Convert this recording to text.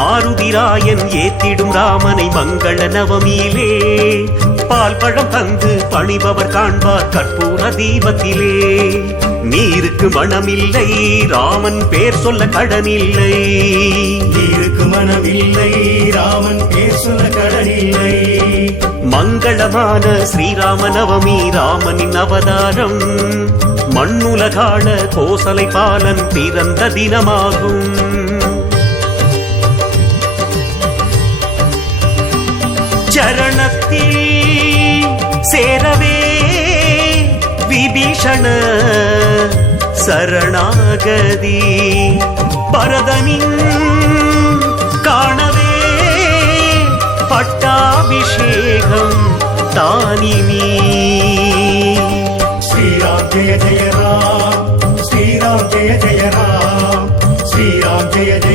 மாருதிராயன் ஏத்திடும் ராமனை மங்கள நவமியிலே பால் பழம் தந்து பணிபவர் காண்பார் கற்பூர தீபத்திலே. நீருக்கு மனமில்லை ராமன் பேர் சொல்ல கடனில்லை, நீருக்கு மனமில்லை ராமன் பேர் சொல்ல கடனில்லை. மங்களமான ஸ்ரீராம நவமி ராமனின் அவதாரம், மண்ணுலகாள கோசலை பாலன் பிறந்த தினமாகும். சரணத்தில் சேரவே விபீஷண சரணாகதி, பரதனின் காணவே பட்டாபிஷேகம் தானினி. ஸ்ரீராம் ஜெய ஜெய ராம், ஸ்ரீராம் ஜெய ஜெய ராம், ஸ்ரீராம் ஜெய ஜெய